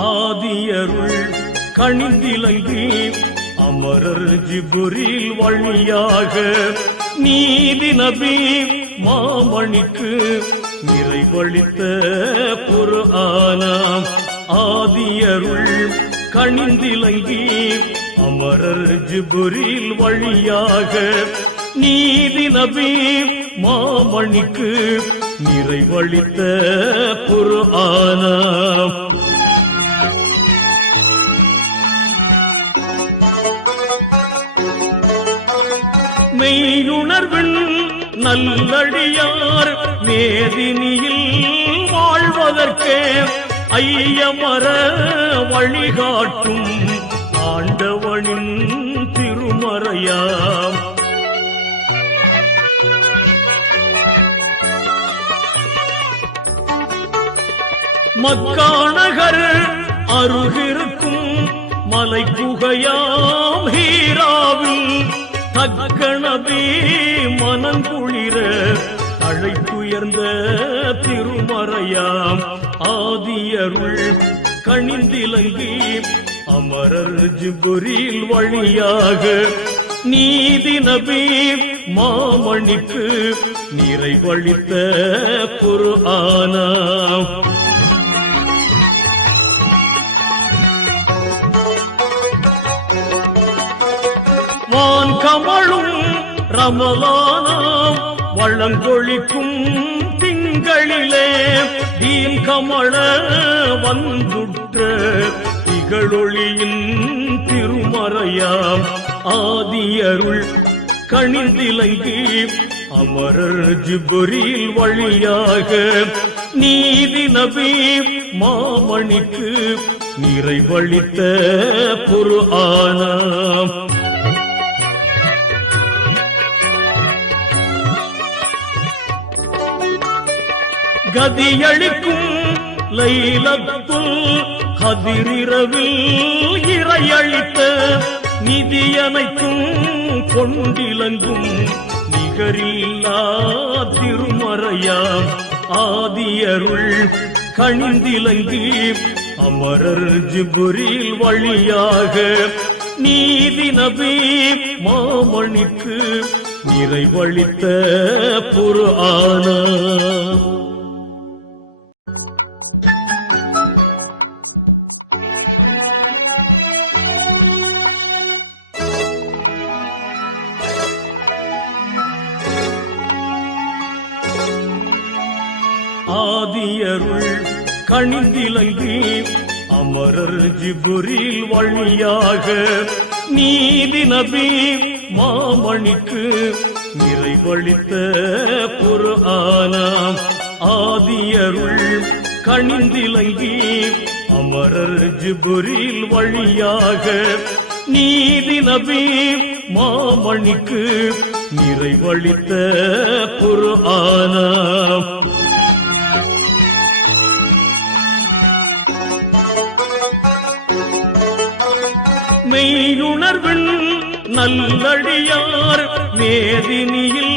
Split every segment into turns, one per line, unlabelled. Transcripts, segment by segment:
ஆதியருள் கணிந்திலங்கி அமரர் ஜிபுரில் வழியாக நீதி நபி மாமணிக்கு நிறைவழித்த புரு ஆனாம் ஆதியருள் கணிந்திலங்கி அமரர் ஜிபுரில் வழியாக நீதி நபி மாமணிக்கு நிறைவழித்த புரு ஆனாம் மெய்யுணர்வின் நல்லடியார் மேதினியில் வாழ்வதற்கே ஐயமர வழிகாட்டும் ஆண்டவனின் திருமறையாம். மக்கானகர் அருகிருக்கும் மலை குகையாம் ஹீராவில் தக்கணபி மனங்குளிர அழைத்துயர்ந்த திருமறையாம். ஆதியருள் கணிந்திலங்கி அமரர் ஜிபுரில் வழியாக நீதி நபி மாமணிக்கு நிறைவழித்த குரு ஆனாம் கமழும் ரமலானாம். வள்ளங்கொழிக்கும் திங்களிலே தீன் கமழ வந்துற்ற. திகழொளியின் திருமறையாம். ஆதியருள் கணிந்திலங்கி அமரர் ஜிபுரில் வழியாக நீதி நபி மாமணிக்கு நிறைவழித்த பொரு ஆனாம் கதியளிக்கும் லைலத்துல் கதிரிரவில் இறையளித்த நிதியனைக்கும் கொண்டிலங்கும் நிகரில்லா திருமறையாம் ஆதியருள் கணிந்திலங்கி அமரர் ஜிபுரில் வழியாக நீதி நபி மாமணிக்கு நிறைவழித்த புரு ஆனா ஆதியருள் கணிந்திலங்கி அமரர் ஜிபுரில் வழியாக நீதி நபி மாமணிக்கு நிறைவழித்த புற ஆனாம் ஆதியருள் கணிந்திலங்கி அமரர் ஜிபுரில் வழியாக நீதி நபி மாமணிக்கு நிறைவழித்த புரு ஆனாம் மெய்யுணர்வின் நல்லடியார் மேதினியில்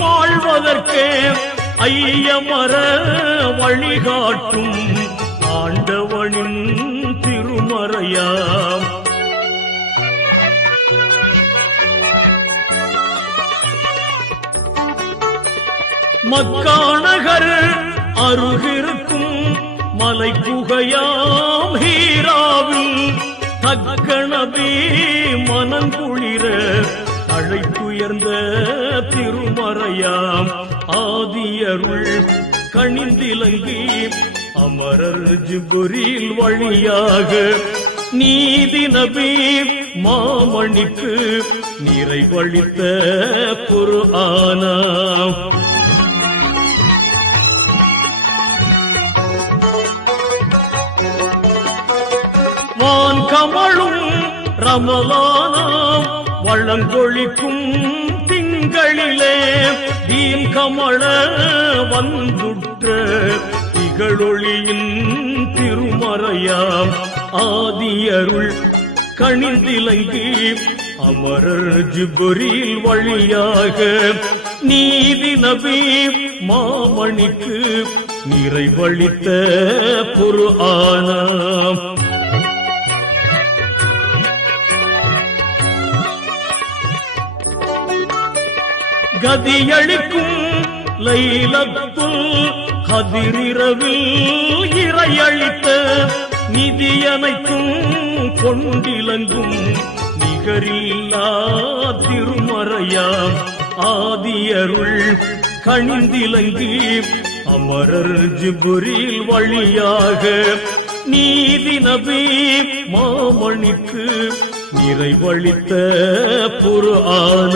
வாழ்வதற்கே ஐயமர வழிகாட்டும் ஆண்டவனின் திருமறையாம். மக்காநகர் அருகிருக்கும் மலை குகையாம் ஹீராவில் மனம் குளிர அழைத்துயர்ந்த திருமறையாம். ஆதியருள் கணிந்திலங்கி அமரர் ஜிபுரில் வழியாக. நீதி நபி மாமணிக்கு நிறைவழித்த குரு ஆனாம் வான் ரமலானாம். வள்ளங்கொழிக்கும் திங்களிலே தீன் கமழ வந்துற்ற திகழொளியின் திருமறையாம். ஆதியருள் கணிந்திலங்கி அமரர் ஜிபுரில் வழியாக நீதி நபி மாமணிக்கு நிறைவழித்த பொரு ஆனாம் கதியளிக்கும் லைலத்துள் கதிரிரவில் இறையளித்த நிதியனைக்கும் கொண்டிலங்கும் நிகரில்லா திருமறையாம் ஆதியருள் கணிந்திலங்கி அமரர் ஜிபுரில் வழியாக நீதி நபி மாமணிக்கு நிறைவழித்த புரு ஆன